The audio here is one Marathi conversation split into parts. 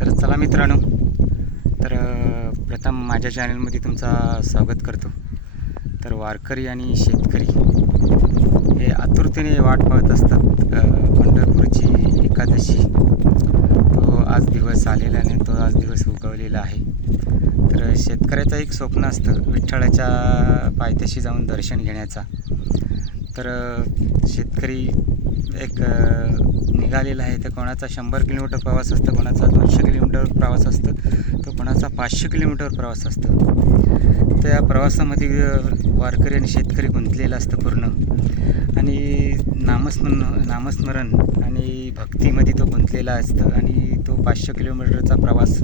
तर चला मित्रांनो तर प्रथम माझ्या चॅनलमध्ये तुमचा स्वागत करतो. तर वारकरी आणि शेतकरी हे आतुरतेने वाट पाहत असतात पंढरपूरची एकादशी. तो आज दिवस आलेला आणि तो आज दिवस उगवलेला आहे. तर शेतकऱ्याचं एक स्वप्न असतं विठ्ठलाच्या पायथ्याशी जाऊन दर्शन घेण्याचा. तर शेतकरी एक निघालेला आहे. तर कोणाचा शंभर किलोमीटर प्रवास असतं कोणाचा दोनशे किलोमीटर प्रवास असतं तर कोणाचा पाचशे किलोमीटर प्रवास असतं. त्या प्रवासामध्ये वारकरी आणि शेतकरी गुंतलेला असतं पूर्ण. आणि नामस्मरण नामस्मरण आणि भक्तीमध्ये तो गुंतलेला असतं आणि तो पाचशे किलोमीटरचा प्रवास.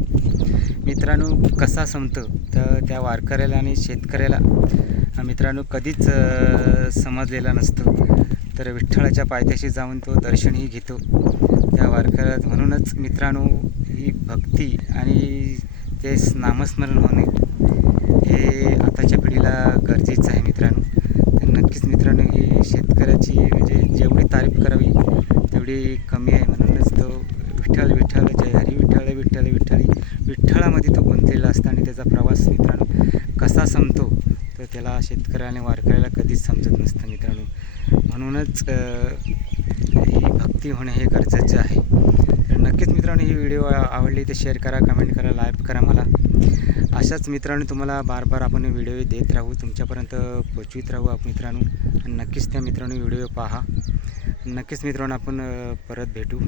मित्रांनो कसा संपतो? तर त्या वारकऱ्याला आणि शेतकऱ्याला मित्रांनो कधीच समजलेला नसतो. तर विठ्ठलाच्या पायथ्याशी जाऊन तो दर्शनही घेतो. त्या वारकऱ्यात म्हणूनच मित्रांनो ही भक्ती आणि ते नामस्मरण होणे हे आताच्या पिढीला गरजेचं आहे मित्रांनो. तर नक्कीच मित्रांनो ही शेतकऱ्याची म्हणजे जेवढी तारीफ करावी तेवढी कमी आहे. म्हणूनच तो विठ्ठल विठ्ठल जय हरी विठ्ठल विठ्ठल विठ्ठली. विठ्ठलामध्ये तो गुंतलेला असतो आणि त्याचा प्रवास मित्रांनो कसा संपतो तर त्याला शेतकऱ्या आणि वारकऱ्याला कधीच समजत नसतं मित्रांनो. म्हणूनच ही भक्ती होणे हे गरजेचं आहे. तर नक्कीच मित्रांनो ही व्हिडिओ आवडली तर शेअर करा कमेंट करा लाईक करा मला. अशाच मित्रांनो तुम्हाला बार बार आपण व्हिडिओ देत राहू तुमच्यापर्यंत पोचवीत राहू आप मित्रांनो. आणि नक्कीच त्या मित्रांनो व्हिडिओ पहा. नक्कीच मित्रांनो आपण परत भेटू.